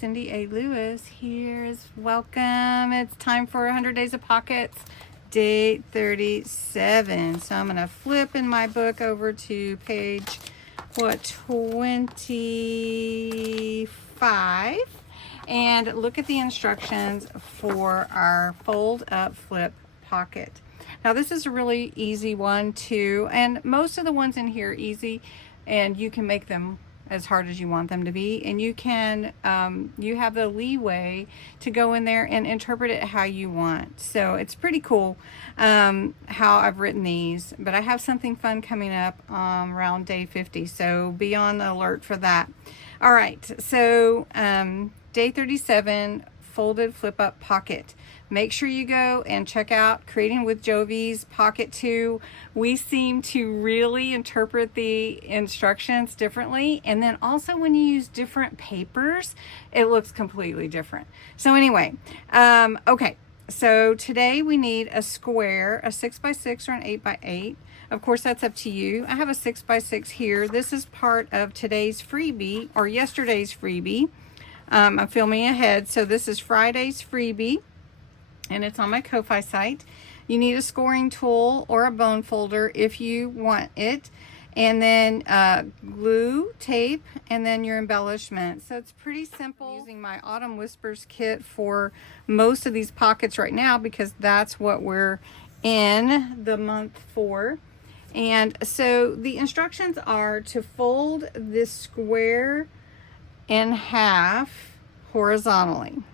Cindy A. Lewis. Here's welcome. It's time for 100 Days of Pockets, day 37. So I'm going to flip in my book over to page, 25. And look at the instructions for our fold up flip pocket. Now this is a really easy one too, and most of the ones in here are easy, and you can make them as hard as you want them to be, and you can you have the leeway to go in there and interpret it how you want. So it's pretty cool how I've written these, but I have something fun coming up around day 50, so be on the alert for that. All right, so day 37, folded flip up pocket. Make sure you go and check out Creating with Jovi's Pocket 2. We seem to really interpret the instructions differently. And then also when you use different papers, it looks completely different. So anyway, okay. So today we need a square, a 6x6 or an 8x8. Of course, that's up to you. I have a 6x6 here. This is part of today's freebie or yesterday's freebie. I'm filming ahead. So this is Friday's freebie, and it's on my Ko-Fi site. You need a scoring tool or a bone folder if you want it, and then glue, tape, and then your embellishment. So it's pretty simple. I'm using my Autumn Whispers kit for most of these pockets right now because that's what we're in the month for. And so the instructions are to fold this square in half horizontally.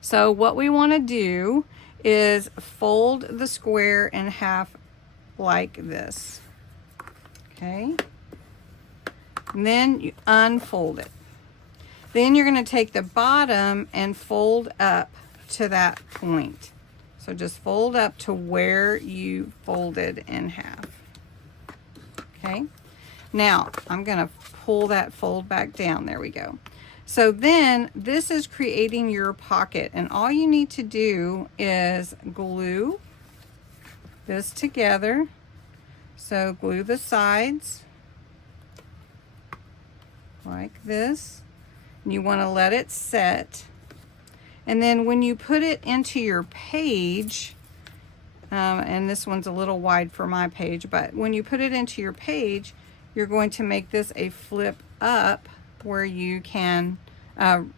So what we want to do is fold the square in half like this. Okay. And then you unfold it. Then you're going to take the bottom and fold up to that point. So just fold up to where you folded in half. Okay. Now I'm going to pull that fold back down. There we go. So then this is creating your pocket, and all you need to do is glue this together. So glue the sides like this. And you want to let it set. And then when you put it into your page, and this one's a little wide for my page, but when you put it into your page, you're going to make this a flip up where you can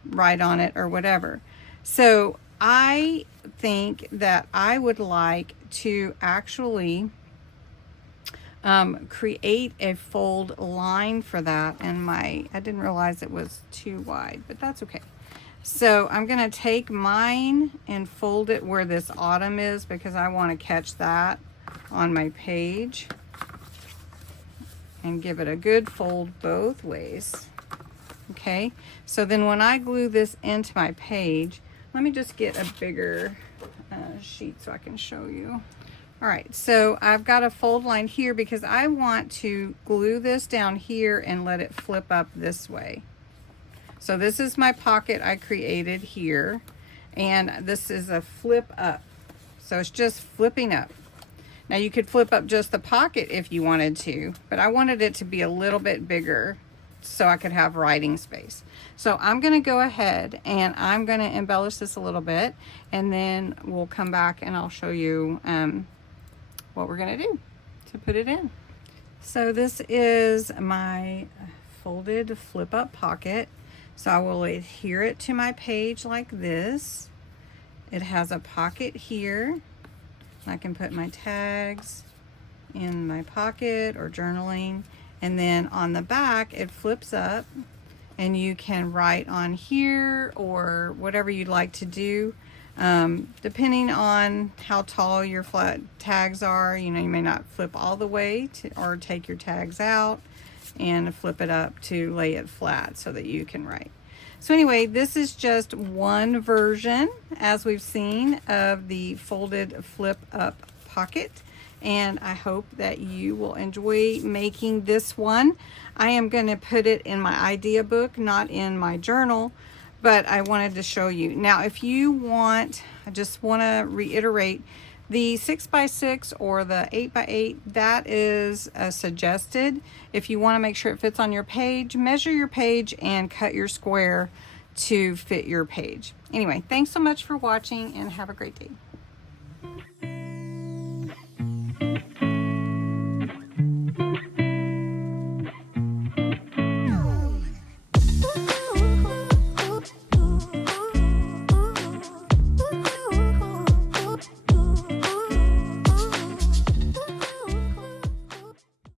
write on it or whatever. So I think that I would like to actually create a fold line for that, and I didn't realize it was too wide, but that's okay. So I'm going to take mine and fold it where this autumn is because I want to catch that on my page, and give it a good fold both ways. Okay, so then when I glue this into my page, let me just get a bigger sheet so I can show you. All right, so I've got a fold line here because I want to glue this down here and let it flip up this way. So this is my pocket I created here, and this is a flip up. So it's just flipping up. Now you could flip up just the pocket if you wanted to, but I wanted it to be a little bit bigger so I could have writing space. So I'm going to go ahead and I'm going to embellish this a little bit, and then we'll come back and I'll show you what we're going to do to put it in. So this is my folded flip up pocket. So I will adhere it to my page like this. It has a pocket here. I can put my tags in my pocket or journaling, and then on the back it flips up and you can write on here or whatever you'd like to do, depending on how tall your flat tags are. You know, you may not flip all the way to, or take your tags out and flip it up to lay it flat so that you can write. So anyway, this is just one version, as we've seen, of the folded flip up pocket, and I hope that you will enjoy making this one. I am going to put it in my idea book, not in my journal, but I wanted to show you. Now, if you want, I just want to reiterate, the 6x6 or the 8x8, that is suggested. If you want to make sure it fits on your page, measure your page and cut your square to fit your page. Anyway, thanks so much for watching and have a great day.